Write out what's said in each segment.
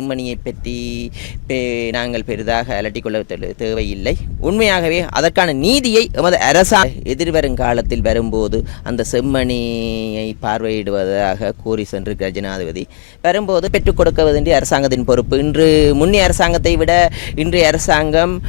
செம்மணியை பற்றி பெ- நாங்கள் பெரிதாக அலட்டிக்கொள்ள தேவையில்லை. உண்மையாகவே அதற்கான நீதியை எமது அரசாங்க எதிர்வரும் காலத்தில் வரும்போது அந்த செம்மணியை பார்வையிடுவதாக கூறி சென்று ஜனாதிபதி வரும்போது பெற்றுக் கொடுக்க அரசாங்கத்தின் பொறுப்பு. இன்று முன்னைய அரசாங்கத்தை விட இன்றைய அரசாங்கம்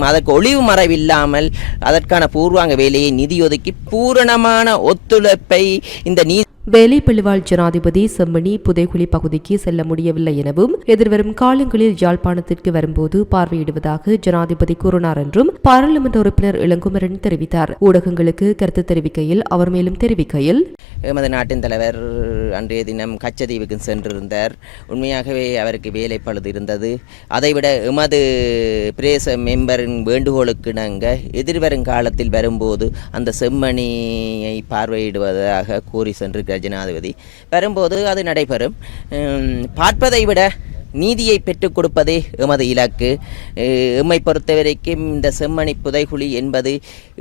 அதற்கு ஒளிவு மறைவில்லாமல் அதற்கான பூர்வாங்க வேலையை நிதி ஒதுக்கி பூரணமான ஒத்துழைப்பை இந்த நீ வேலைப்பள்ளிவாழ் ஜனாதிபதி செம்மணி புதைகுழி பகுதிக்கு செல்ல முடியவில்லை எனவும் எதிர்வரும் காலங்களில் யாழ்ப்பாணத்திற்கு வரும்போது பார்வையிடுவதாக ஜனாதிபதி கூறினார் என்றும் பாராளுமன்ற உறுப்பினர் இளங்குமரன் தெரிவித்தார். ஊடகங்களுக்கு கருத்து தெரிவிக்கையில் அவர் மேலும் தெரிவிக்கையில் எமது நாட்டின் தலைவர் அன்றைய தினம் கச்சதீவுக்கு சென்றிருந்தார். உண்மையாகவே அவருக்கு வேலை பழுது இருந்தது. அதைவிட எமது பிரேச மெம்பரின் வேண்டுகோளுக்கு நாங்கள் எதிர்வரும் காலத்தில் வரும்போது அந்த செம்மணியை பார்வையிடுவதாக கூறி சென்றிருக்கிறார் ஜனாதிபதி. வரும்போது அது நடைபெறும். பார்ப்பதை விட நீதியை பெற்றுக் கொடுப்பதே எமது இலக்கு. எம்மை பொறுத்தவரைக்கும் இந்த செம்மணி புதைகுழி என்பது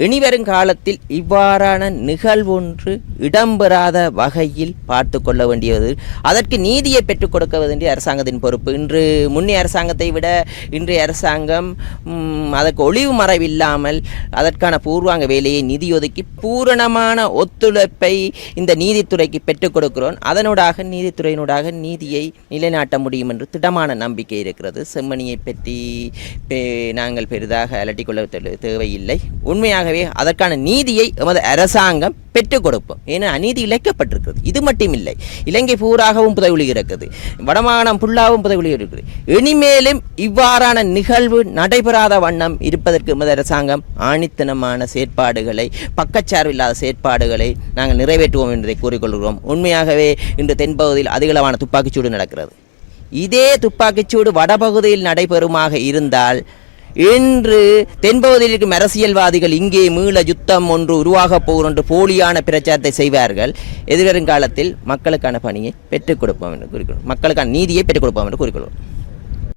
இனிவரும் காலத்தில் இவ்வாறான நிகழ்வொன்று இடம்பெறாத வகையில் பார்த்து கொள்ள வேண்டியது. அதற்கு நீதியை பெற்றுக் கொடுக்க வேண்டிய அரசாங்கத்தின் பொறுப்பு. இன்று முன்னைய அரசாங்கத்தை விட இன்றைய அரசாங்கம் அதற்கு ஒளிவு மறைவில்லாமல் அதற்கான பூர்வாங்க வேலையை நிதி ஒதுக்கி பூரணமான ஒத்துழைப்பை இந்த நீதித்துறைக்கு பெற்றுக் கொடுக்கிறோம். அதனூடாக நீதித்துறையினூடாக நீதியை நிலைநாட்ட முடியும் என்று திடமான நம்பிக்கை இருக்கிறது. செம்மணியை பற்றி பெ- நாங்கள் பெரிதாக அலட்டிக்கொள்ள தேவையில்லை. உண்மையாகவே அதற்கான நீதியை எமது அரசாங்கம் பெற்றுக் கொடுப்போம் ஏன்னா அநீதி இழைக்கப்பட்டிருக்கிறது. இது மட்டும் இல்லை. இலங்கை பூராகவும் புதைகுழி இருக்கிறது. வடமாகாணம் புல்லாவும் புதைகுழி இருக்குது. இனிமேலும் இவ்வாறான நிகழ்வு நடைபெறாத வண்ணம் இருப்பதற்கு எமது அரசாங்கம் ஆணித்தனமான செயற்பாடுகளை பக்கச்சார்பு இல்லாத செயற்பாடுகளை நாங்கள் நிறைவேற்றுவோம் என்பதை கூறிக்கொள்கிறோம். உண்மையாகவே இன்று தென்பகுதியில் அதிகளவான துப்பாக்கிச்சூடு நடக்கிறது. இதே துப்பாக்கிச்சூடு வடபகுதியில் நடைபெறுமாக இருந்தால் இன்று தென்பகுதியில் இருக்கும் அரசியல்வாதிகள் இங்கே மீள யுத்தம் ஒன்று உருவாகப் போகும் என்று போலியான பிரச்சாரத்தை செய்வார்கள். எதிர்வரும் காலத்தில் மக்களுக்கான பணியை பெற்றுக் கொடுப்போம் என்று குறிக்கொள்ளும் மக்களுக்கான நீதியை பெற்றுக் கொடுப்போம் என்று கூறிக்கொள்வோம்.